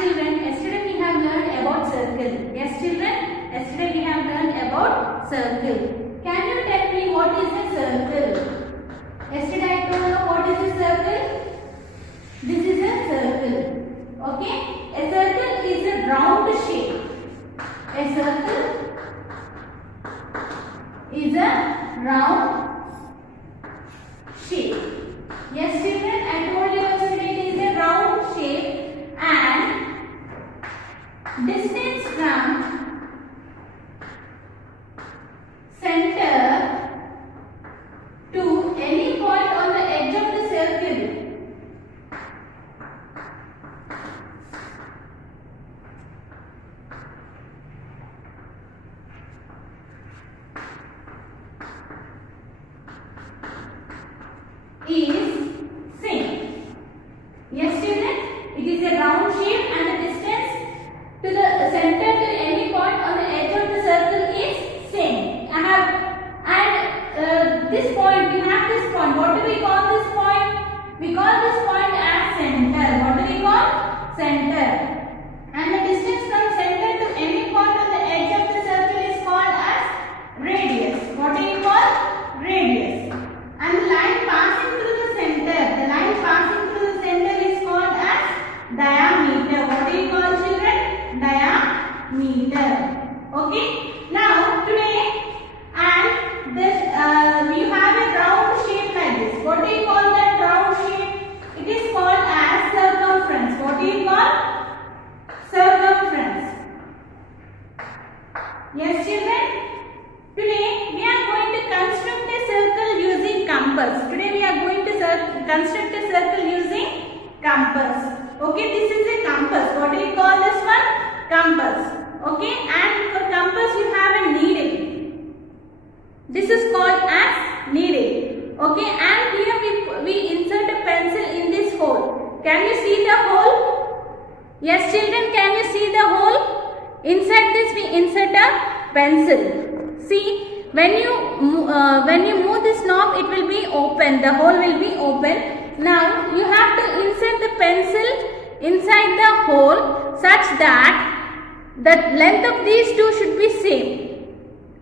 children, yesterday we have learned about circle. Yes children, yesterday we have learned about circle. Can you tell me what is a circle? Yesterday I told you what is a circle. This is a circle. Okay, a circle is a round shape. A circle is a round shape. Yes children, I told you yesterday it is a round shape and distance from center to any point on the edge of the circle is same. Yes children, it is a round shape and the distance to the center to any point on the edge of the circle is same. This point, we have this point. What do we call this point? We call this point as center. What do we call? Center. And the distance from center to any point on the edge of the circle is called as radius. What do you call? Radius. And the line passing through the center is called as diameter. What do you call children? Diameter. Okay. Now today you have a round shape like this. What do you call that round shape? It is called as circumference. What do you call? Circumference. Yes children. Today we are going to construct a circle using compass. Today we are going to construct a circle using compass. Okay, this is a compass. What do you call this one? Compass. Okay, and for compass you have a needle. This is called as needle. Okay, and here we insert a pencil in this hole. Can you see the hole? Yes children, can you see the hole? Inside this we insert a pencil. See, when you move this knob, it will be open. The hole will be open. Now you have to insert the pencil inside the hole such that the length of these two should be same.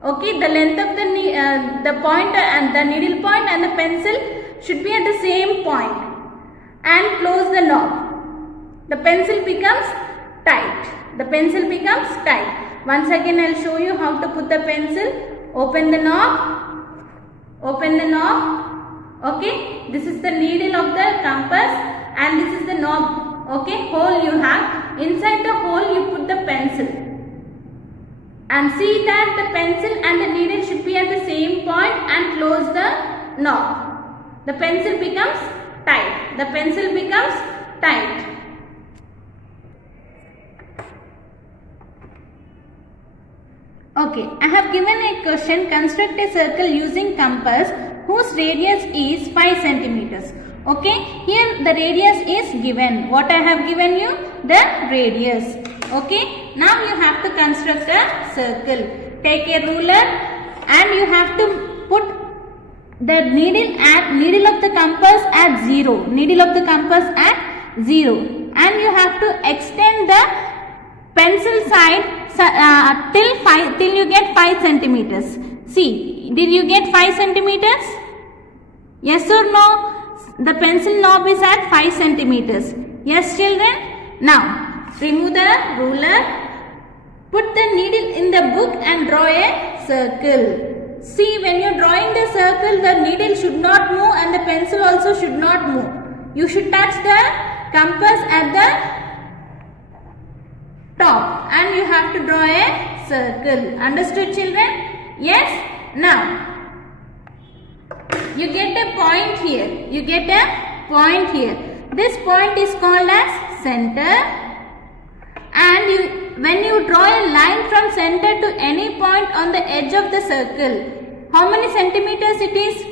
Okay, the length of the pointer and the needle point and the pencil should be at the same point. And close the knob. The pencil becomes tight. The pencil becomes tight. Once again, I will show you how to put the pencil. Open the knob. Open the knob. Okay. This is the needle of the compass and this is the knob. Okay. Hole you have. Inside the hole you put the pencil. And see that the pencil and the needle should be at the same point and close the knob. The pencil becomes tight. The pencil becomes tight. Okay, I have given a question. Construct a circle using compass whose radius is 5 centimeters. Okay, here the radius is given. What I have given you? The radius. Okay, now you have to construct a circle. Take a ruler and you have to put the needle of the compass at 0. Needle of the compass at 0. And you have to extend the pencil side till you get 5 centimeters. See, did you get 5 centimeters? Yes or no? The pencil knob is at 5 centimeters. Yes children? Now, remove the ruler, put the needle in the book and draw a circle. See, when you are drawing the circle, the needle should not move and the pencil also should not move. You should touch the compass at the top and you have to draw a circle. Understood children? Yes? Now, you get a point here. You get a point here. This point is called as center. And when you draw a line from center to any point on the edge of the circle, how many centimeters it is?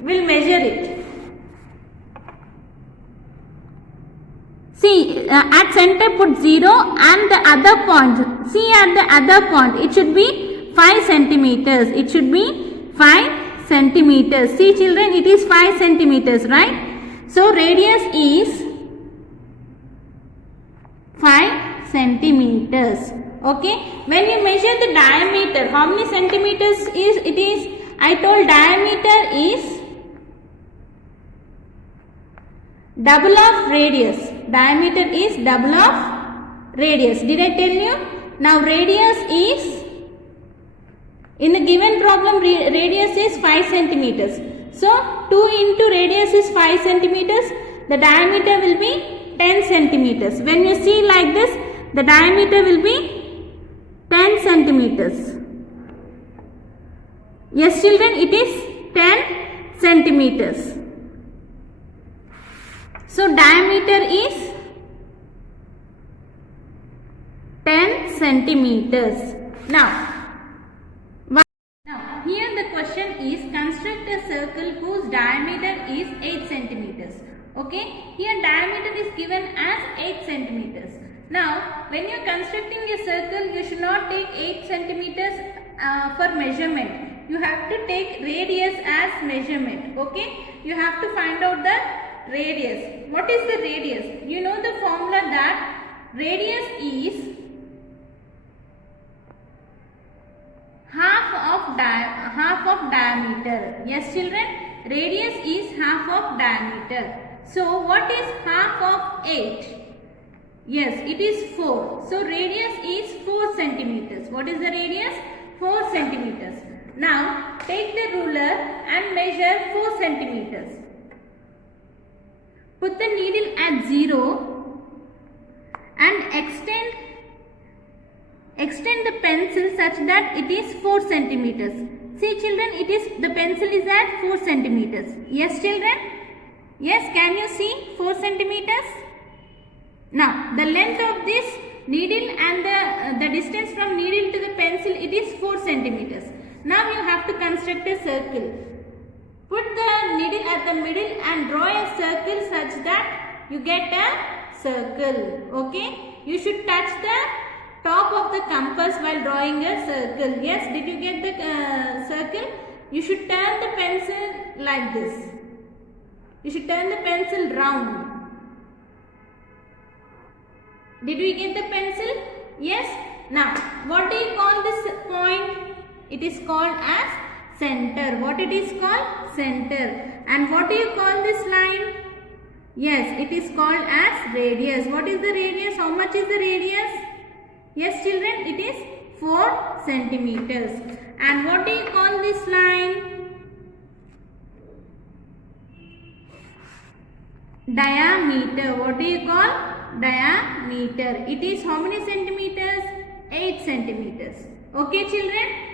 We'll measure it. See, at center put 0 and the other point. See, at the other point, it should be 5 centimeters. It should be 5 centimeters. See children, it is 5 centimeters, right? So, radius is 5 centimeters. Okay, when you measure the diameter, how many centimeters is it is? I told diameter is double of radius. Diameter is double of radius. Did I tell you? Now radius is, in the given problem, radius is 5 centimeters. So 2 into radius is 5 centimeters. The diameter will be 10 centimeters. When you see like this, the diameter will be 10 centimeters. Yes children, it is 10 centimeters. So diameter is 10 centimeters. Now here the question is, construct a circle whose diameter is 8 centimeters. Okay, here diameter is given as 8 centimeters. Now when you are constructing a circle, you should not take 8 centimeters for measurement. You have to take radius as measurement. Okay, you have to find out the radius. What is the radius? You know the formula that radius is half of diameter. Yes children, radius is half of diameter. So what is half of 8? Yes, it is 4. So radius is 4 centimeters. What is the radius? 4 centimeters. Now take the ruler and measure 4 centimeters. Put the needle at 0 and extend the pencil such that it is 4 centimeters. See children, the pencil is at 4 centimeters. Yes children? Yes, can you see 4 centimeters? Now the length of this needle and the distance from needle to the pencil, it is 4 centimeters. Now you have to construct a circle. Put the needle at the middle and draw a circle such that you get a circle. Okay, you should touch the top of the compass while drawing a circle. Yes, did you get the circle? You should turn the pencil like this. You should turn the pencil round. Did we get the pencil? Yes. Now, what do you call this point? It is called as center. What it is called? Center. And what do you call this line? Yes, it is called as radius. What is the radius? How much is the radius? Yes children, it is 4 centimeters. And what do you call this line? Diameter. What do you call? Diameter. It is how many centimeters? 8 centimeters. Okay children?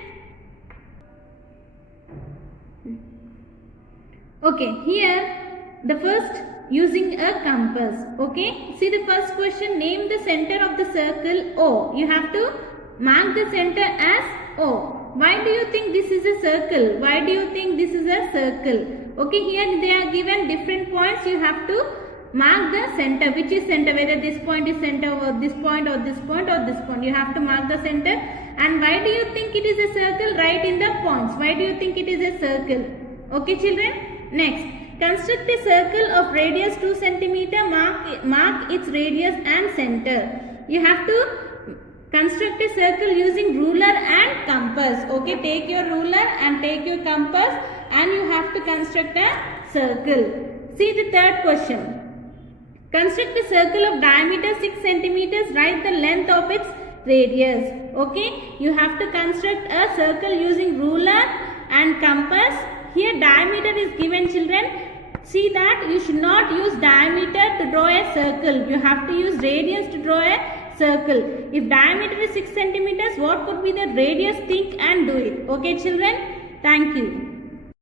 Okay, here the first using a compass. Okay, see the first question, name the center of the circle O. You have to mark the center as O. Why do you think this is a circle? Why do you think this is a circle? Okay, here they are given different points. You have to mark the center. Which is center? Whether this point is center or this point or this point or this point. You have to mark the center. And why do you think it is a circle? Write in the points. Why do you think it is a circle? Okay children. Next. Construct a circle of radius 2 cm. Mark its radius and center. You have to construct a circle using ruler and compass. Okay, take your ruler and take your compass and you have to construct a circle. See the third question. Construct a circle of diameter 6 cm. Write the length of its radius. Okay, you have to construct a circle using ruler and compass. Here diameter is given children. See that you should not use diameter to draw a circle. You have to use radius to draw a circle. If diameter is 6 centimeters, what could be the radius? Think and do it. Okay children? Thank you.